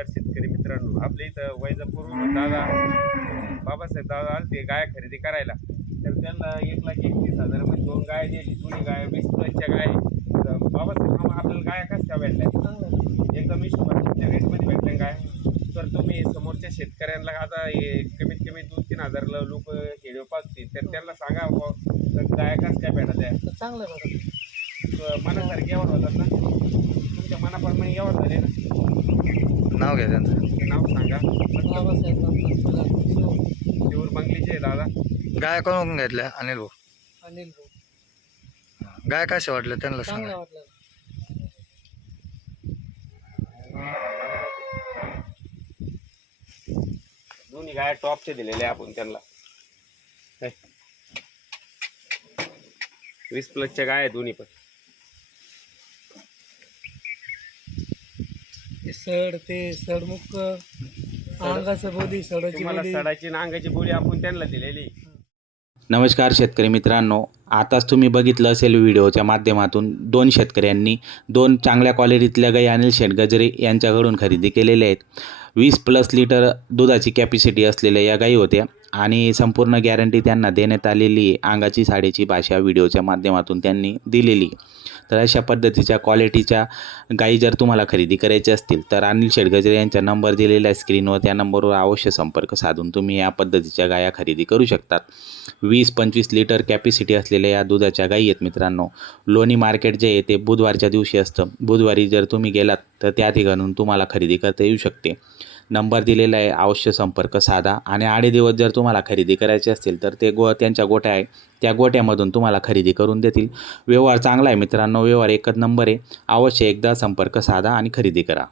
नमस्कार शेतकरी मित्रांनो आपल्या इथं वैजापूर दादा बाबासाहेब दादा आले ते गाय खरेदी करायला. तर त्यांना एक लाख एकतीस हजारमध्ये दोन गाय दिली दोन्ही गाय वीस प्लसच्या गाय. बाबासाहेब आपल्याला गाया कशा भेटल्या? एकदम हिशोबाच्या रेटमध्ये भेटल्या गाय. तर तुम्ही समोरच्या शेतकऱ्यांना आता हे कमीत कमी दोन तीन हजार लोक व्हिडिओ पाहतील तर त्यांना सांगा तर गाया कशा काय भेटल्या? चांगलं मनासारखे यावर होतात ना. तुमच्या मनाप्रमाणे यावर झाले ना. नाव घ्या त्यांचं. ते नाव सांगा. बाबासाहेब शिवर बंगलीचे आहे दादा. गाय कोण घेतल्या? अनिल भाऊ. अनिल भाऊ. गाय कशा वाटल्या त्यांना चांगलं सांगा वाटलं. दोन्ही गाय टॉपचे दिलेले आहे आपण त्यांना. काय? वीस प्लसच्या गाय आहे दोन्ही पण. ते सड ते सडमुख अंगाचं बोली सडाची तुम्हाला बोली. सडाची आणि अंगाची बोली आपण त्यांना दिलेली. नमस्कार शेतकरी मित्रांनो. आताच तुम्ही बघितलं असेल व्हिडिओच्या माध्यमातून दोन शेतकऱ्यांनी दोन चांगल्या क्वालिटीतल्या गाई अनिल शेटगजरे यांच्याकडून खरेदी केलेल्या आहेत. वीस प्लस लिटर दुधाची कॅपॅसिटी असलेल्या या गाई होत्या. आणि संपूर्ण गॅरंटी त्यांना देण्यात आलेली अंगाची साडीची भाषा व्हिडिओच्या माध्यमातून त्यांनी दिलेली तर अशा पद्धतीच्या क्वालिटीच्या गाई जर तुम्हाला खरेदी करायची असतील तर अनिल शेडगजरे यांचा नंबर दिलेला आहे स्क्रीनवर त्या नंबरवर अवश्य संपर्क साधून तुम्ही या पद्धतीच्या गाया खरेदी करू शकतात. वीस पंचवीस लिटर कॅपॅसिटी असलेल्या या दुधाच्या गायी आहेत मित्रांनो. लोणी मार्केट जे आहे ते बुधवारच्या दिवशी असतं. बुधवारी जर तुम्ही गेलात तर त्या ठिकाणून तुम्हाला खरेदी करता येऊ शकते. नंबर दिलेला आहे अवश्य संपर्क साधा आणि आडे दिवस जर तुम्हाला खरेदी करायचे असतील तर ते गो त्यांच्या गोट्या आहे त्या गोट्यामधून तुम्हाला खरेदी करून देतील. व्यवहार चांगला आहे मित्रांनो व्यवहार एकच नंबर आहे. अवश्य एकदा संपर्क साधा आणि खरेदी करा.